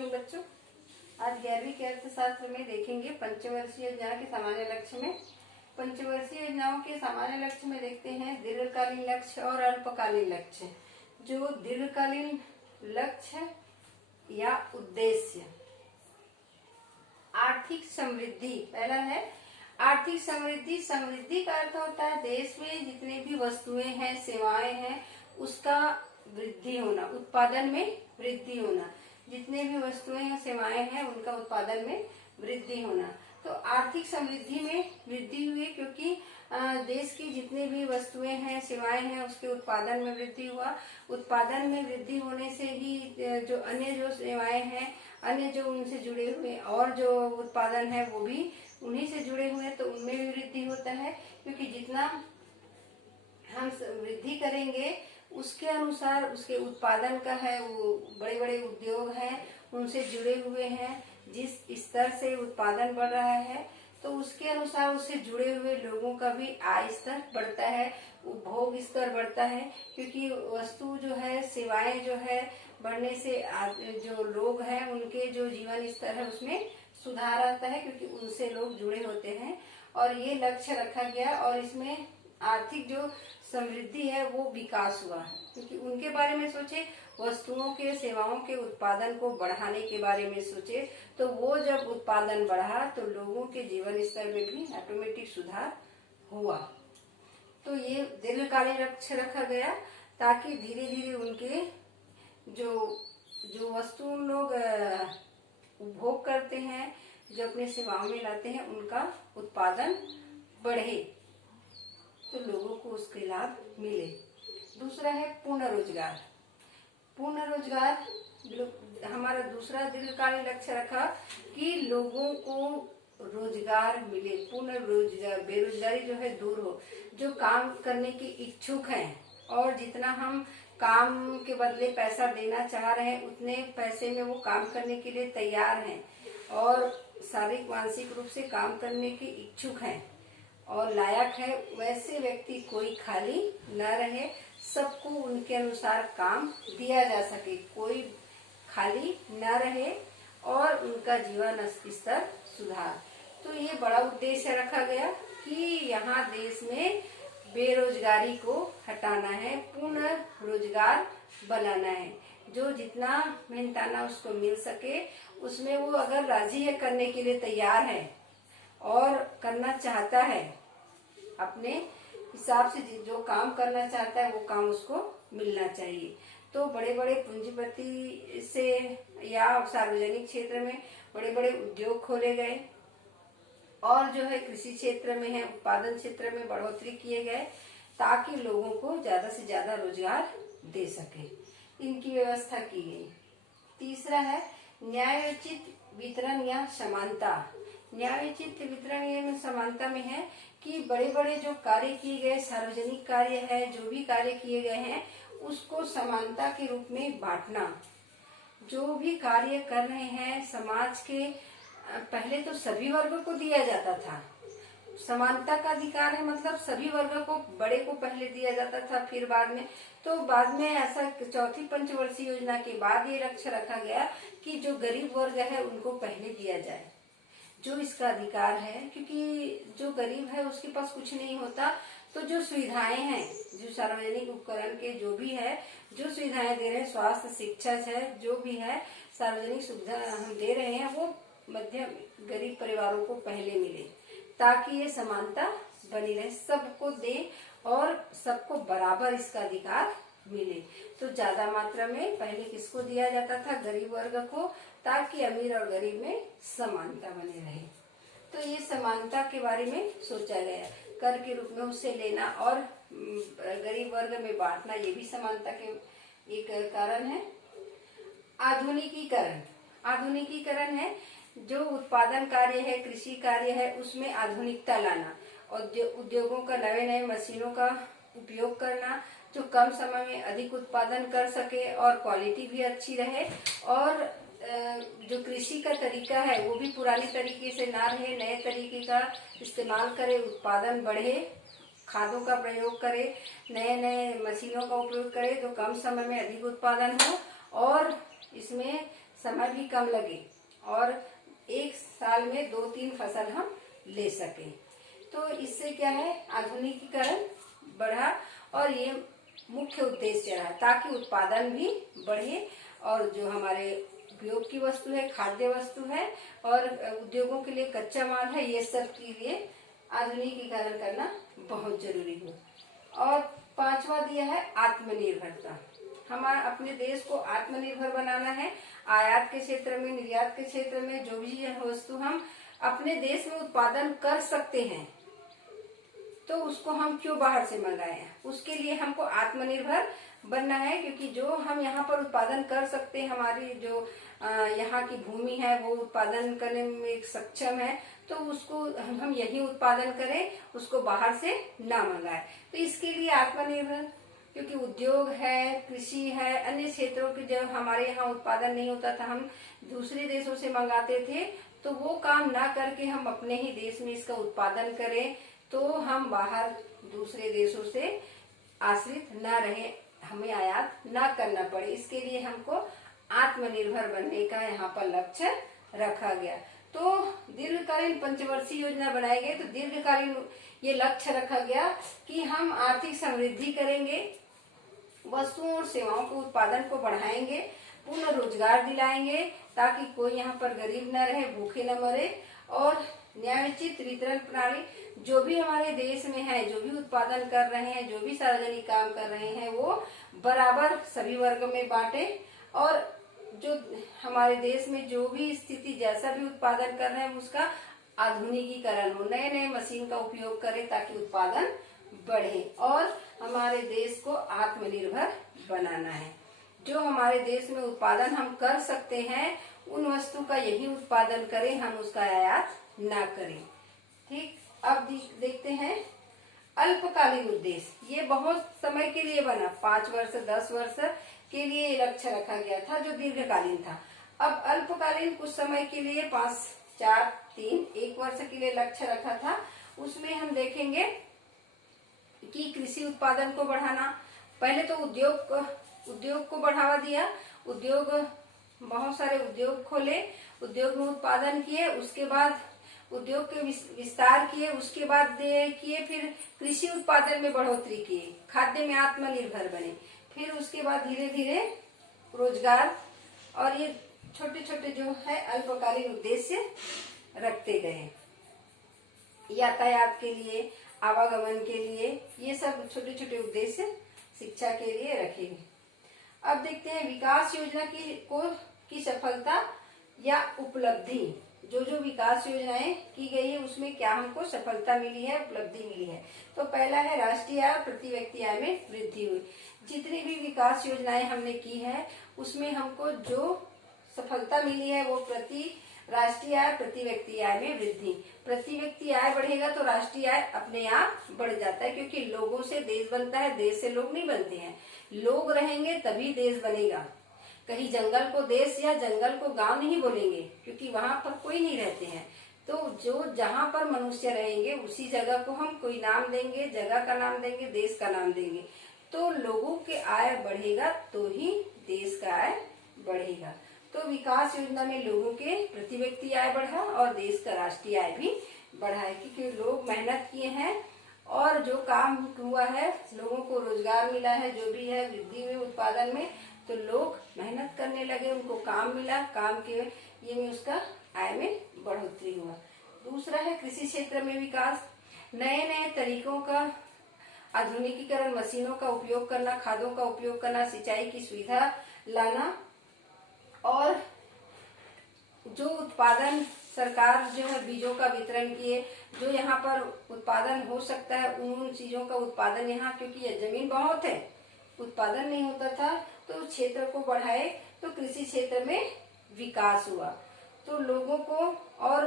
Morning बच्चों। आज 11वीं के अर्थशास्त्र में देखेंगे पंचवर्षीय योजना के सामान्य लक्ष्य में। पंचवर्षीय योजनाओं के सामान्य लक्ष्य में देखते हैं दीर्घकालीन लक्ष्य और अल्पकालीन लक्ष्य। जो दीर्घकालीन लक्ष्य या उद्देश्य, आर्थिक समृद्धि। पहला है आर्थिक समृद्धि। समृद्धि का अर्थ होता है देश में जितने भी वस्तुएं हैं, सेवाएं हैं, उसका वृद्धि होना, उत्पादन में वृद्धि होना। जितने भी वस्तुएं हैं, सेवाएं हैं, उनका उत्पादन में वृद्धि होना। तो आर्थिक समृद्धि में वृद्धि हुई क्योंकि देश की जितने भी वस्तुएं हैं, सेवाएं हैं, उसके उत्पादन में वृद्धि हुआ। उत्पादन में वृद्धि होने से ही जो अन्य जो सेवाएं हैं, अन्य जो उनसे जुड़े हुए और जो उत्पादन है वो भी उन्हीं से जुड़े हुए हैं, तो उनमें भी वृद्धि होता है। क्योंकि जितना हम वृद्धि करेंगे उसके अनुसार उसके उत्पादन का है, वो बड़े बड़े उद्योग हैं, उनसे जुड़े हुए हैं। जिस स्तर से उत्पादन बढ़ रहा है तो उसके अनुसार उससे जुड़े हुए लोगों का भी आय स्तर बढ़ता है, उपभोग स्तर बढ़ता है। क्योंकि वस्तु जो है, सेवाएं जो है बढ़ने से जो लोग हैं उनके जो जीवन स्तर है उसमें सुधार आता है, क्योंकि उनसे लोग जुड़े होते हैं। और ये लक्ष्य रखा गया और इसमें आर्थिक जो समृद्धि है वो विकास हुआ है, क्योंकि उनके बारे में सोचे, वस्तुओं के सेवाओं के उत्पादन को बढ़ाने के बारे में सोचे। तो वो जब उत्पादन बढ़ा तो लोगों के जीवन स्तर में भी ऑटोमेटिक सुधार हुआ। तो ये दीर्घकालीन लक्ष्य रखा गया ताकि धीरे धीरे उनके जो वस्तु लोग उपभोग करते हैं, जो अपने सेवाओं में लाते हैं, उनका उत्पादन बढ़े तो लोगों को उसके लाभ मिले। दूसरा है पूर्ण रोजगार। पूर्ण रोजगार हमारा दूसरा दीर्घकालीन लक्ष्य रखा कि लोगों को रोजगार मिले, पूर्ण रोजगार, बेरोजगारी जो है दूर हो। जो काम करने के इच्छुक हैं और जितना हम काम के बदले पैसा देना चाह रहे हैं उतने पैसे में वो काम करने के लिए तैयार हैं और शारीरिक मानसिक रूप से काम करने के इच्छुक हैं और लायक है, वैसे व्यक्ति कोई खाली न रहे, सबको उनके अनुसार काम दिया जा सके, कोई खाली न रहे और उनका जीवन स्तर सुधार। तो ये बड़ा उद्देश्य रखा गया कि यहाँ देश में बेरोजगारी को हटाना है, पूर्ण रोजगार बनाना है। जो जितना मेहनताना उसको मिल सके उसमें वो अगर राजी है, करने के लिए तैयार है और करना चाहता है, अपने हिसाब से जो काम करना चाहता है वो काम उसको मिलना चाहिए। तो बड़े बड़े पूंजीपति से या सार्वजनिक क्षेत्र में बड़े बड़े उद्योग खोले गए और जो है कृषि क्षेत्र में है, उत्पादन क्षेत्र में बढ़ोतरी किए गए ताकि लोगों को ज्यादा से ज्यादा रोजगार दे सके, इनकी व्यवस्था की गई। तीसरा है न्यायोचित वितरण या समानता। न्यायोचित वितरण या समानता में है कि बड़े बड़े जो कार्य किए गए, सार्वजनिक कार्य है, जो भी कार्य किए गए हैं उसको समानता के रूप में बांटना। जो भी कार्य कर रहे हैं समाज के, पहले तो सभी वर्गों को दिया जाता था। समानता का अधिकार है मतलब सभी वर्ग को, बड़े को पहले दिया जाता था, फिर बाद में ऐसा चौथी पंचवर्षीय योजना के बाद ये लक्ष्य रखा गया कि जो गरीब वर्ग है उनको पहले दिया जाए, जो इसका अधिकार है। क्योंकि जो गरीब है उसके पास कुछ नहीं होता, तो जो सुविधाएं हैं, जो सार्वजनिक उपकरण के जो भी है, जो सुविधाएं दे रहे हैं, स्वास्थ्य, शिक्षा है, जो भी है सार्वजनिक सुविधा हम दे रहे हैं, वो मध्यम गरीब परिवारों को पहले मिले ताकि ये समानता बनी रहे, सबको दे और सबको बराबर इसका अधिकार मिले। तो ज्यादा मात्रा में पहले किसको दिया जाता था? गरीब वर्ग को, ताकि अमीर और गरीब में समानता बने रहे। तो ये समानता के बारे में सोचा गया, कर के रूप में उससे लेना और गरीब वर्ग में बांटना, ये भी समानता के एक कारण है। आधुनिकीकरण। आधुनिकीकरण है जो उत्पादन कार्य है, कृषि कार्य है, उसमें आधुनिकता लाना और उद्योगों का नए नए मशीनों का उपयोग करना जो कम समय में अधिक उत्पादन कर सके और क्वालिटी भी अच्छी रहे, और जो कृषि का तरीका है वो भी पुराने तरीके से ना रहे, नए तरीके का इस्तेमाल करे, उत्पादन बढ़े, खादों का प्रयोग करे, नए नए मशीनों का उपयोग करे तो कम समय में अधिक उत्पादन हो और इसमें समय समय भी कम लगे और एक साल में 2-3 फसल हम ले सके। तो इससे क्या है, आधुनिकीकरण बढ़ा और ये मुख्य उद्देश्य रहा ताकि उत्पादन भी बढ़े और जो हमारे उपयोग की वस्तु है, खाद्य वस्तु है और उद्योगों के लिए कच्चा माल है, ये सब के लिए आधुनिकीकरण करना बहुत जरूरी हो। और 5वां दिया है आत्मनिर्भरता। हमारा अपने देश को आत्मनिर्भर बनाना है। आयात के क्षेत्र में, निर्यात के क्षेत्र में जो भी वस्तु हम अपने देश में उत्पादन कर सकते हैं तो उसको हम क्यों बाहर से मंगाएं। उसके लिए हमको आत्मनिर्भर बनना है, क्योंकि जो हम यहाँ पर उत्पादन कर सकते हैं, हमारी जो यहाँ की भूमि है वो उत्पादन करने में सक्षम है, तो उसको हम यही उत्पादन करें, उसको बाहर से ना मंगाएं। तो इसके लिए आत्मनिर्भर, क्योंकि उद्योग है, कृषि है, अन्य क्षेत्रों के जब हमारे यहाँ उत्पादन नहीं होता था, हम दूसरे देशों से मंगाते थे, तो वो काम ना करके हम अपने ही देश में इसका उत्पादन करें तो हम बाहर दूसरे देशों से आश्रित ना रहे, हमें आयात ना करना पड़े। इसके लिए हमको आत्मनिर्भर बनने का यहाँ पर लक्ष्य रखा गया। तो दीर्घकालीन पंचवर्षीय योजना बनाई गई। तो दीर्घकालीन ये लक्ष्य रखा गया कि हम आर्थिक समृद्धि करेंगे, वस्तुओं और सेवाओं के उत्पादन को बढ़ाएंगे, पूर्ण रोजगार दिलाएंगे ताकि कोई यहाँ पर गरीब न रहे, भूखे न मरे, और न्यायोचित वितरण प्रणाली जो भी हमारे देश में है, जो भी उत्पादन कर रहे हैं, जो भी सार्वजनिक काम कर रहे हैं, वो बराबर सभी वर्ग में बांटे और जो हमारे देश में जो भी स्थिति जैसा भी उत्पादन कर रहे हैं उसका आधुनिकीकरण हो, नए नए मशीन का उपयोग करें ताकि उत्पादन बढ़े और हमारे देश को आत्मनिर्भर बनाना है। जो हमारे देश में उत्पादन हम कर सकते हैं उन वस्तु का यही उत्पादन करें, हम उसका आयात ना करें। ठीक, अब देखते हैं अल्पकालीन उद्देश्य। ये बहुत समय के लिए बना, 5 वर्ष 10 वर्ष के लिए लक्ष्य रखा गया था जो दीर्घकालीन था। अब अल्पकालीन कुछ समय के लिए 5, 4, 3, 1 वर्ष के लिए लक्ष्य रखा था। उसमें हम देखेंगे कि कृषि उत्पादन को बढ़ाना। पहले तो उद्योग को बढ़ावा दिया, बहुत सारे उद्योग खोले, उद्योग में उत्पादन किए, उसके बाद उद्योग के विस्तार किए, उसके बाद किए फिर कृषि उत्पादन में बढ़ोतरी किए, खाद्य में आत्मनिर्भर बने, फिर उसके बाद धीरे धीरे रोजगार और ये छोटे छोटे जो है अल्पकालीन उद्देश्य रखते गए। यातायात के लिए, आवागमन के लिए, ये सब छोटे छोटे उद्देश्य शिक्षा के लिए रखे गए। अब देखते हैं विकास योजना की सफलता या उपलब्धि। जो जो विकास योजनाएं की गई है उसमें क्या हमको सफलता मिली है, उपलब्धि मिली है। तो पहला है राष्ट्रीय आय प्रति व्यक्ति आय में वृद्धि हुई। जितनी भी विकास योजनाएं हमने की है उसमें हमको जो सफलता मिली है वो राष्ट्रीय आय प्रति व्यक्ति आय में वृद्धि। प्रति व्यक्ति आय बढ़ेगा तो राष्ट्रीय आय अपने आप बढ़ जाता है, क्योंकि लोगों से देश बनता है, देश से लोग नहीं बनते हैं। लोग रहेंगे तभी देश बनेगा। कहीं जंगल को देश या जंगल को गांव नहीं बोलेंगे, क्योंकि वहां पर कोई नहीं रहते हैं। तो जो जहां पर मनुष्य रहेंगे उसी जगह को हम कोई नाम देंगे, जगह का नाम देंगे, देश का नाम देंगे। तो लोगों के आय बढ़ेगा तो ही देश का आय बढ़ेगा। तो विकास योजना में लोगों के प्रति व्यक्ति आय बढ़ा और देश का राष्ट्रीय आय भी बढ़ा है, क्योंकि लोग मेहनत किए हैं और जो काम हुआ है, लोगों को रोजगार मिला है, जो भी है वृद्धि हुई उत्पादन में, तो लोग मेहनत करने लगे, उनको काम मिला, काम के ये में उसका आय में बढ़ोतरी हुआ। दूसरा है कृषि क्षेत्र में विकास। नए नए तरीकों का आधुनिकीकरण, मशीनों का उपयोग करना, खादों का उपयोग करना, सिंचाई की सुविधा लाना और जो उत्पादन सरकार जो है बीजों का वितरण किए, जो यहाँ पर उत्पादन हो सकता है उन चीजों का उत्पादन यहाँ, क्योंकि यह जमीन बहुत है, उत्पादन नहीं होता था, तो क्षेत्र को बढ़ाए तो कृषि क्षेत्र में विकास हुआ। तो लोगों को और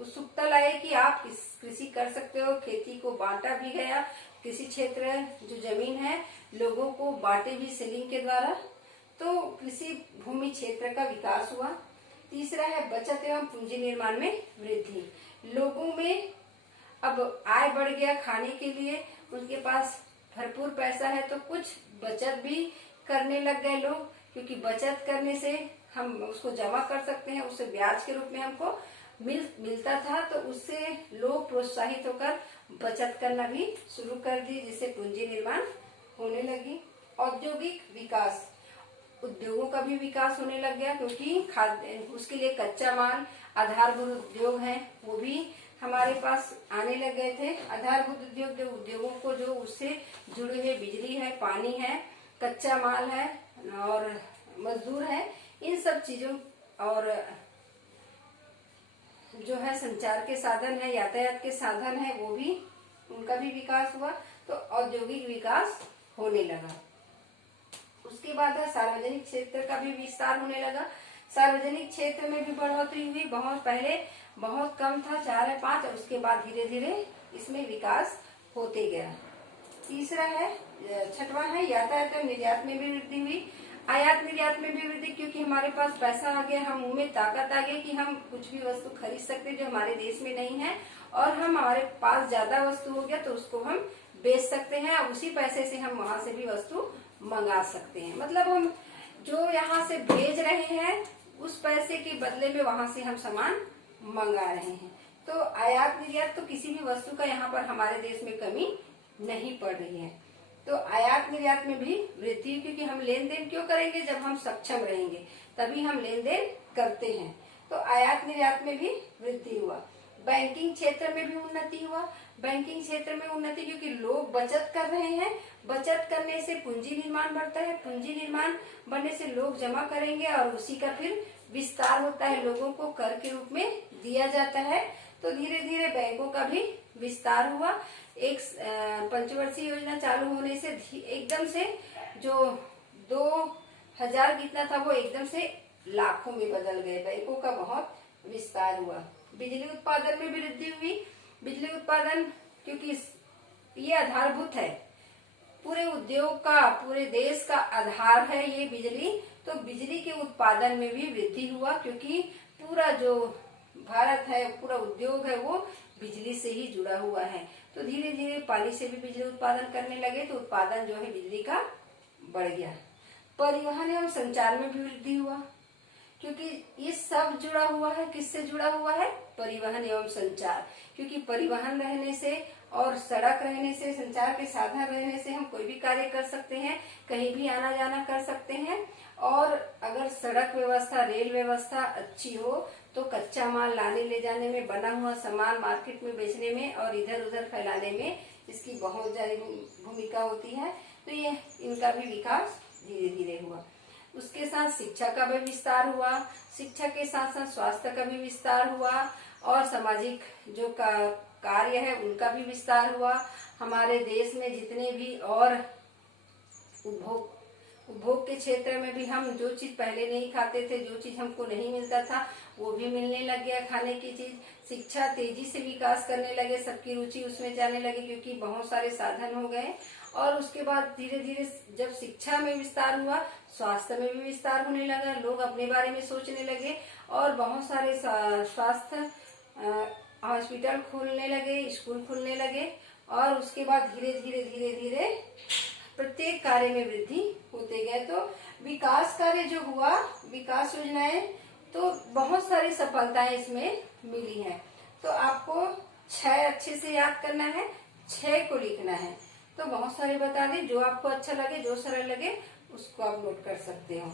उत्सुकता लाए कि आप कृषि कर सकते हो। खेती को बांटा भी गया, कृषि क्षेत्र जो जमीन है लोगों को बांटे भी सेलिंग के द्वारा, तो कृषि भूमि क्षेत्र का विकास हुआ। तीसरा है बचत एवं पूंजी निर्माण में वृद्धि। लोगों में अब आय बढ़ गया, खाने के लिए उनके पास भरपूर पैसा है, तो कुछ बचत भी करने लग गए लोग, क्योंकि बचत करने से हम उसको जमा कर सकते हैं, उससे ब्याज के रूप में हमको मिलता था। तो उससे लोग प्रोत्साहित होकर बचत करना भी शुरू कर दी, जिससे पूंजी निर्माण होने लगी। औद्योगिक विकास, उद्योगों का भी विकास होने लग गया, क्योंकि उसके लिए कच्चा माल, आधारभूत उद्योग हैं, वो भी हमारे पास आने लग गए थे। आधारभूत उद्योग जो उद्योगों को जो उससे जुड़े हुए बिजली है, पानी है, कच्चा माल है और मजदूर है, इन सब चीजों और जो है संचार के साधन है, यातायात के साधन है, वो भी उनका भी विकास हुआ। तो औद्योगिक विकास होने लगा। उसके बाद है सार्वजनिक क्षेत्र का भी विस्तार होने लगा। सार्वजनिक क्षेत्र में भी बढ़ोतरी हुई। बहुत पहले बहुत कम था, 4 या 5, और उसके बाद धीरे धीरे इसमें विकास होते गया। तीसरा है, छठवां है, यातायात और निर्यात में भी वृद्धि हुई। आयात निर्यात में भी वृद्धि, क्योंकि हमारे पास पैसा आ गया, हम मुंह में ताकत आ गई कि हम कुछ भी वस्तु खरीद सकते जो हमारे देश में नहीं है, और हमारे पास ज्यादा वस्तु हो गया तो उसको हम बेच सकते हैं, और उसी पैसे से हम वहां से भी वस्तु मंगा सकते हैं। मतलब हम जो यहाँ से भेज रहे हैं उस पैसे के बदले में वहां से हम सामान मंगा रहे हैं। तो आयात निर्यात, तो किसी भी वस्तु का यहाँ पर हमारे देश में कमी नहीं पड़ रही है। तो आयात निर्यात में भी वृद्धि, क्योंकि हम लेन देन क्यों करेंगे, जब हम सक्षम रहेंगे तभी हम लेन देन करते हैं। तो आयात निर्यात में भी वृद्धि हुआ। बैंकिंग क्षेत्र में भी उन्नति हुआ। बैंकिंग क्षेत्र में उन्नति, क्योंकि लोग बचत कर रहे हैं, बचत करने से पूंजी निर्माण बढ़ता है, पूंजी निर्माण बढ़ने से लोग जमा करेंगे और उसी का फिर विस्तार होता है, लोगों को कर के रूप में दिया जाता है। तो धीरे धीरे बैंकों का भी विस्तार हुआ। एक पंचवर्षीय योजना चालू होने से एकदम से जो 2000 कितना था वो एकदम से लाखों में बदल गए। बैंकों का बहुत विस्तार हुआ। बिजली उत्पादन में भी वृद्धि हुई। बिजली उत्पादन, क्योंकि ये आधारभूत है, पूरे उद्योग का, पूरे देश का आधार है ये बिजली। तो बिजली के उत्पादन में भी वृद्धि हुआ, क्योंकि पूरा जो भारत है, पूरा उद्योग है, वो बिजली से ही जुड़ा हुआ है। तो धीरे धीरे पानी से भी बिजली उत्पादन करने लगे, तो उत्पादन जो है बिजली का बढ़ गया। परिवहन एवं संचार में भी वृद्धि हुआ, क्योंकि ये सब जुड़ा हुआ है। किससे जुड़ा हुआ है? परिवहन एवं संचार। क्योंकि परिवहन रहने से और सड़क रहने से, संचार के साधन रहने से हम कोई भी कार्य कर सकते हैं, कहीं भी आना जाना कर सकते हैं। और अगर सड़क व्यवस्था, रेल व्यवस्था अच्छी हो तो कच्चा माल लाने ले जाने में, बना हुआ सामान मार्केट में बेचने में और इधर उधर फैलाने में इसकी बहुत ज्यादा भूमिका होती है। तो ये इनका भी विकास धीरे धीरे हुआ। उसके साथ शिक्षा का भी विस्तार हुआ। शिक्षा के साथ साथ स्वास्थ्य का भी विस्तार हुआ और सामाजिक जो कार्य है उनका भी विस्तार हुआ। हमारे देश में जितने भी और उपभोग के क्षेत्र में भी हम जो चीज पहले नहीं खाते थे, जो चीज हमको नहीं मिलता था, वो भी मिलने लग गया खाने की चीज। शिक्षा तेजी से विकास करने लगे, सबकी रुचि उसमें जाने लगी, क्योंकि बहुत सारे साधन हो गए। और उसके बाद धीरे धीरे जब शिक्षा में विस्तार हुआ, स्वास्थ्य में भी विस्तार होने लगा, लोग अपने बारे में सोचने लगे और बहुत सारे स्वास्थ्य हॉस्पिटल खुलने लगे, स्कूल खुलने लगे। और उसके बाद धीरे धीरे धीरे धीरे प्रत्येक कार्य में वृद्धि होते गए। तो विकास कार्य जो हुआ, विकास योजनाएं, तो बहुत सारी सफलताएं इसमें मिली हैं। तो आपको 6 अच्छे से याद करना है, 6 को लिखना है। तो बहुत सारे बता दें, जो आपको अच्छा लगे, जो सरल लगे उसको आप नोट कर सकते हो।